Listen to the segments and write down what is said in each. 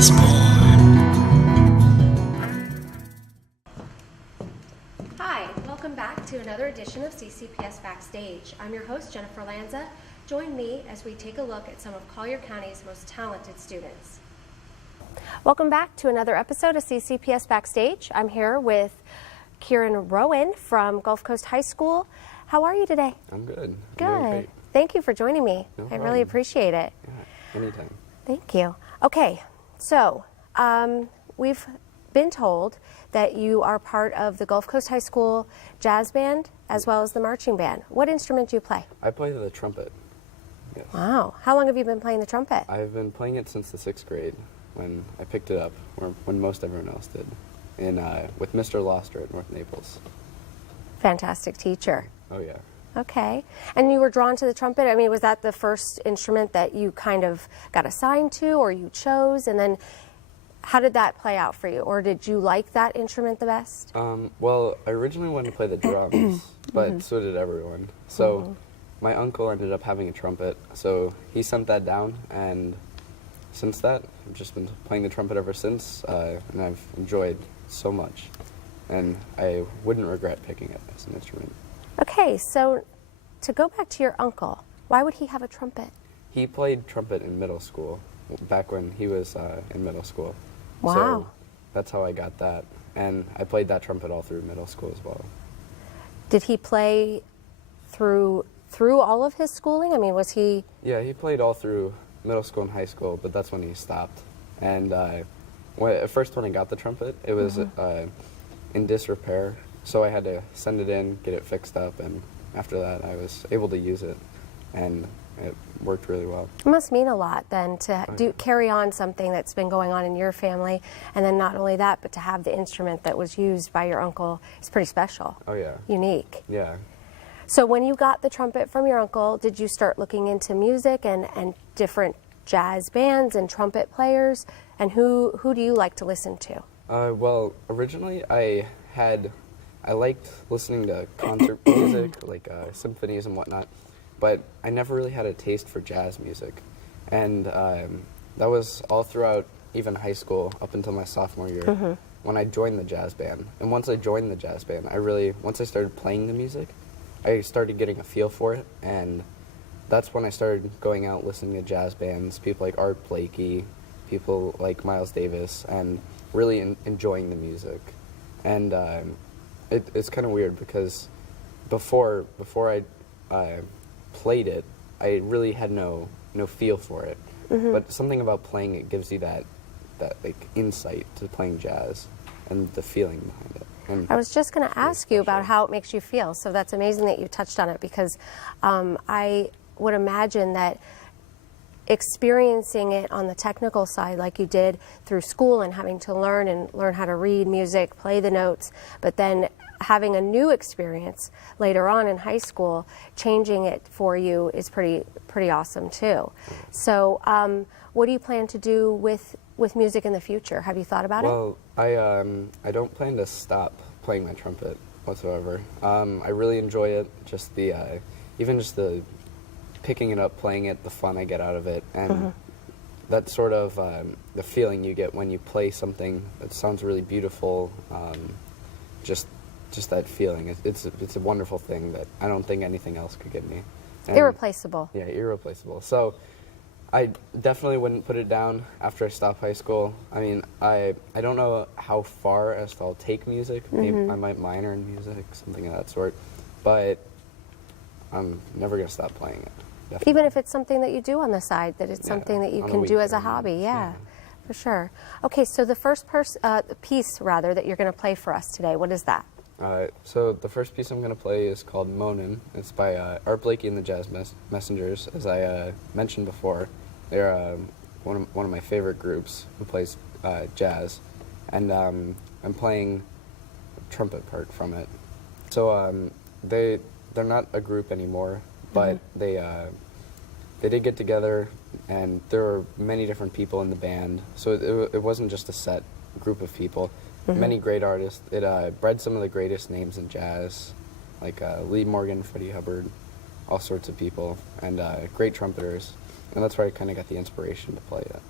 is born. Hi, welcome back to another edition of CCPS Backstage. I'm your host, Jennifer Lanza. Join me as we take a look at some of Collier County's most talented students. Welcome back to another episode of CCPS Backstage. I'm here with Kieran Rowan from Gulf Coast High School. How are you today? I'm good. Good. I'm doing great. Thank you for joining me. No I problem. really appreciate it. Yeah, anytime. Thank you. Okay, so we've been told that you are part of the Gulf Coast High School jazz band as well as the marching band. What instrument do you play? I play the trumpet. Yes. Wow. How long have you been playing the trumpet? I've been playing it since the 6th grade when I picked it up, or when most everyone else did, with Mr. Loster at North Naples. Fantastic teacher. Oh, yeah. Okay. And you were drawn to the trumpet? I mean, was that the first instrument that you kind of got assigned to or you chose? And then how did that play out for you? Or did you like that instrument the best? Well, I originally wanted to play the drums, but so did everyone. So my uncle ended up having a trumpet, so he sent that down, and since that, I've just been playing the trumpet ever since, and I've enjoyed so much. And I wouldn't regret picking it as an instrument. Okay, so to go back to your uncle, why would he have a trumpet? He played trumpet in middle school, back when he was in middle school. Wow. So that's how I got that. And I played that trumpet all through middle school as well. Did he play through all of his schooling? I mean, was he... Yeah, he played all through middle school and high school, but that's when he stopped. And at first when I got the trumpet, it was in disrepair, so I had to send it in, get it fixed up, and after that I was able to use it, and it worked really well. It must mean a lot then to carry on something that's been going on in your family, and then not only that, but to have the instrument that was used by your uncle is pretty special. Oh yeah. Unique. Yeah. So when you got the trumpet from your uncle, did you start looking into music and different jazz bands and trumpet players? And who do you like to listen to? Well, originally I liked listening to concert music, like symphonies and whatnot, but I never really had a taste for jazz music. And that was all throughout even high school up until my sophomore year when I joined the jazz band. And once I joined the jazz band, once I started playing the music, I started getting a feel for it, and that's when I started going out listening to jazz bands, people like Art Blakey, people like Miles Davis, and really enjoying the music. And it's kind of weird because before I played it, I really had no feel for it. But something about playing it gives you that like insight to playing jazz and the feeling behind it. And I was just going to ask you about how it makes you feel, so that's amazing that you touched on it, because I would imagine that experiencing it on the technical side like you did through school and having to learn how to read music, play the notes, but then having a new experience later on in high school, changing it for you is pretty awesome too. So what do you plan to do with music in the future? Have you thought about it? Well, I don't plan to stop playing my trumpet whatsoever. I really enjoy it, just the picking it up, playing it, the fun I get out of it, and that sort of the feeling you get when you play something that sounds really beautiful. Just that feeling. It's a wonderful thing that I don't think anything else could give me. And, irreplaceable. Yeah, irreplaceable. So I definitely wouldn't put it down after I stop high school. I mean, I don't know how far as I'll take music. Maybe I might minor in music, something of that sort, but I'm never going to stop playing it. Definitely. Even if it's something that you do on the side, that it's something that you can do as a hobby, yeah, for sure. Okay, so the first piece that you're going to play for us today, what is that? So the first piece I'm going to play is called Monin. It's by Art Blakey and the Jazz Messengers. As I mentioned before, they're one of my favorite groups who plays jazz, and I'm playing a trumpet part from it. So they're not a group anymore, but they did get together, and there were many different people in the band. So it wasn't just a set group of people. Many great artists. It bred some of the greatest names in jazz, like Lee Morgan, Freddie Hubbard, all sorts of people, and great trumpeters. And that's where I kind of got the inspiration to play it.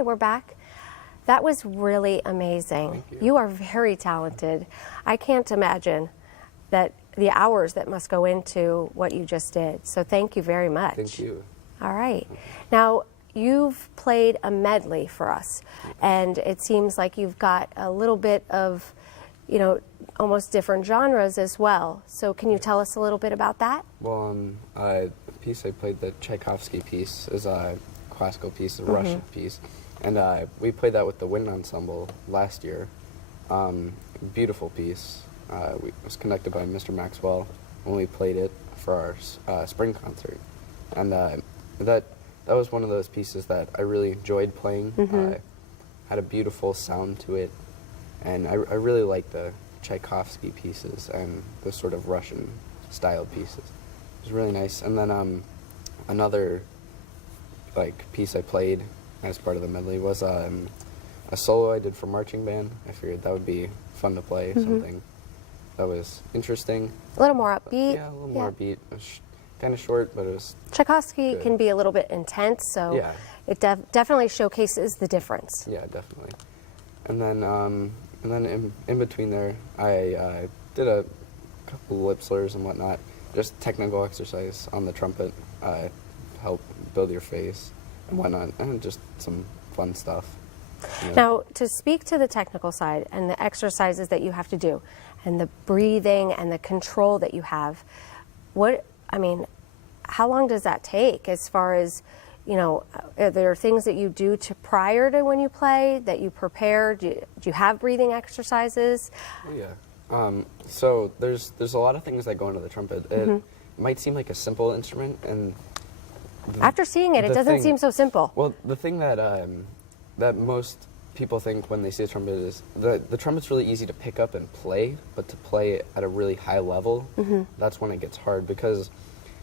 Okay, we're back. That was really amazing. Thank you. You are very talented. I can't imagine that the hours that must go into what you just did. So thank you very much. Thank you. All right. Now, you've played a medley for us, and it seems like you've got a little bit of, almost different genres as well. So can you tell us a little bit about that? Well, the piece I played, the Tchaikovsky piece, is a classical piece, a Russian piece. And we played that with the wind ensemble last year. Beautiful piece. It was conducted by Mr. Maxwell when we played it for our spring concert. And that was one of those pieces that I really enjoyed playing. Had a beautiful sound to it. And I really like the Tchaikovsky pieces and the sort of Russian style pieces. It was really nice. And then another piece I played as part of the medley was a solo I did for marching band. I figured that would be fun to play, something that was interesting. A little more upbeat. Yeah, a little more upbeat. It was kind of short, but it was Tchaikovsky good. can be a little bit intense, so Yeah. it definitely showcases the difference. Yeah, definitely. And then in between there, I did a couple lip slurs and whatnot, just technical exercise on the trumpet, help build your face and whatnot, and just some fun stuff. Now, to speak to the technical side and the exercises that you have to do, and the breathing and the control that you have, how long does that take as far as, are there things that you do prior to when you play, that you prepare? Do you have breathing exercises? Oh, yeah. So there's a lot of things that go into the trumpet. It might seem like a simple instrument, and after seeing it, it doesn't seem so simple. Well, the thing that most people think when they see a trumpet is the trumpet's really easy to pick up and play, but to play at a really high level, that's when it gets hard, because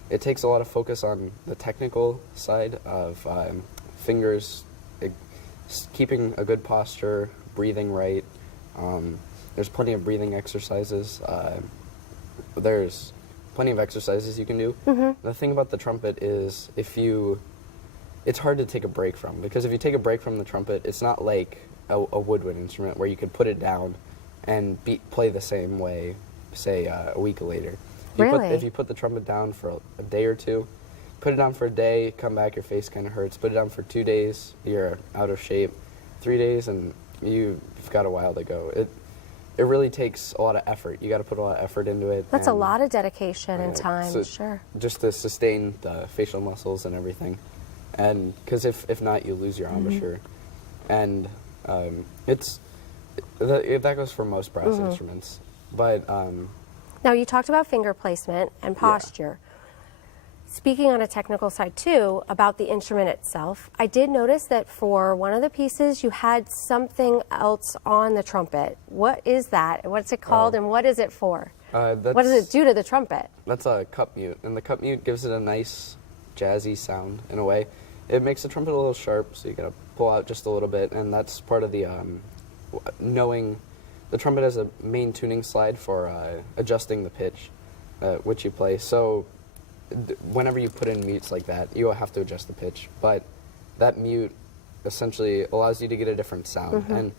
it takes a lot of focus on the technical side of fingers, keeping a good posture, breathing right. There's plenty of breathing exercises. There's plenty of exercises you can do. The thing about the trumpet is it's hard to take a break from, because if you take a break from the trumpet, it's not like a woodwind instrument where you could put it down and play the same way, say, a week later. If you put the trumpet down for a day or two, put it down for a day, come back, your face kind of hurts. Put it down for 2 days, you're out of shape. 3 days, and you've got a while to go. It really takes a lot of effort. You got to put a lot of effort into it. That's a lot of dedication and time, so sure. Just to sustain the facial muscles and everything. And because if not, you lose your embouchure. And that goes for most brass instruments. But now, you talked about finger placement and posture. Speaking on a technical side too, about the instrument itself, I did notice that for one of the pieces you had something else on the trumpet. What is that? What's it called, and what is it for? What does it do to the trumpet? That's a cup mute, and the cup mute gives it a nice jazzy sound in a way. It makes the trumpet a little sharp, so you gotta pull out just a little bit, and that's part of the knowing. The trumpet has a main tuning slide for adjusting the pitch, which you play. So whenever you put in mutes like that, you will have to adjust the pitch. But that mute essentially allows you to get a different sound. And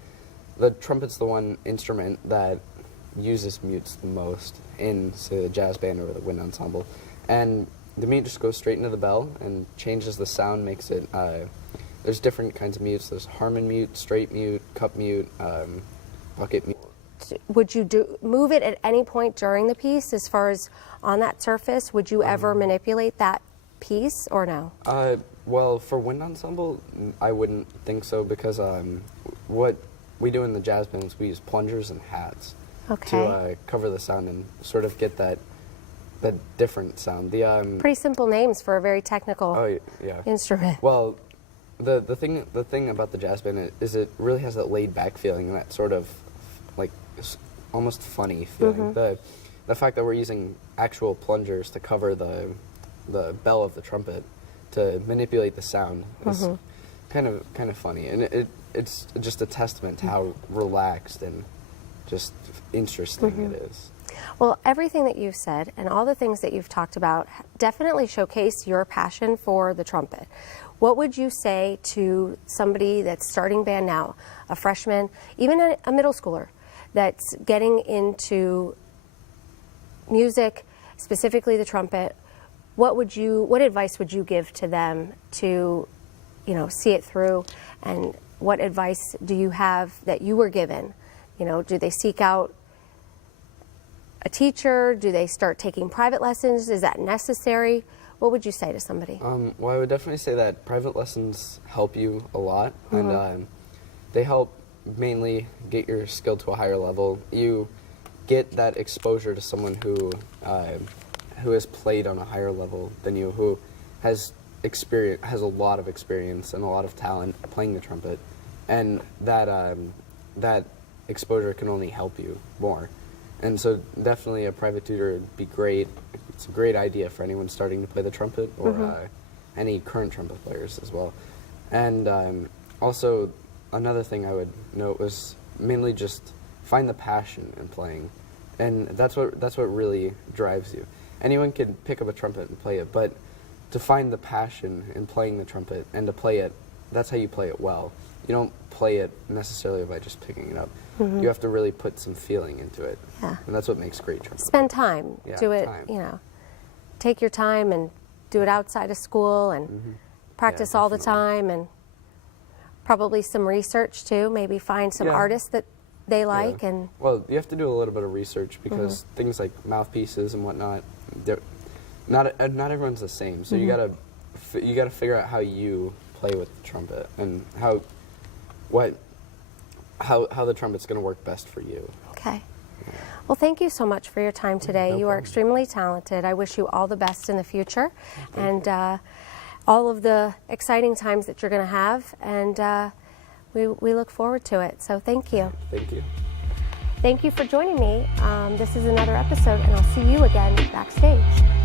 the trumpet's the one instrument that uses mutes the most in, say, the jazz band or the wind ensemble. And the mute just goes straight into the bell and changes the sound, makes it, there's different kinds of mutes. There's harmon mute, straight mute, cup mute, bucket mute. Would you move it at any point during the piece, as far as on that surface? Would you ever manipulate that piece, or no? Well, for wind ensemble, I wouldn't think so, because what we do in the jazz bands, we use plungers and hats to cover the sound and sort of get that different sound. Pretty simple names for a very technical instrument. Well, the thing about the jazz band is it really has that laid back feeling and that sort of like almost funny feeling. The fact that we're using actual plungers to cover the bell of the trumpet to manipulate the sound is kind of funny, and it's just a testament to how relaxed and just interesting it is. Well, everything that you've said and all the things that you've talked about definitely showcase your passion for the trumpet. What would you say to somebody that's starting band now, a freshman, even a middle schooler that's getting into music, specifically the trumpet? What advice would you give to them to, see it through? And what advice do you have that you were given? Do they seek out a teacher? Do they start taking private lessons? Is that necessary? What would you say to somebody? Well, I would definitely say that private lessons help you a lot, and they help mainly get your skill to a higher level. You get that exposure to someone who has played on a higher level than you, who has a lot of experience and a lot of talent playing the trumpet, and that exposure can only help you more. And so definitely a private tutor would be great. It's a great idea for anyone starting to play the trumpet, or any current trumpet players as well. And also, another thing I would note was mainly just find the passion in playing, and that's what really drives you. Anyone can pick up a trumpet and play it, but to find the passion in playing the trumpet and to play it, that's how you play it well. You don't play it necessarily by just picking it up. You have to really put some feeling into it, and that's what makes great trumpet. Spend time. Do it, take your time and do it outside of school and practice all the time, and probably some research too. Maybe find some artists that they like. And well, you have to do a little bit of research because things like mouthpieces and whatnot, not everyone's the same. So you gotta figure out how you play with the trumpet and how the trumpet's going to work best for you. Okay. Well, thank you so much for your time today. You are extremely talented. I wish you all the best in the future, and all of the exciting times that you're going to have, and we look forward to it. So thank you. Thank you. Thank you for joining me. This is another episode, and I'll see you again backstage.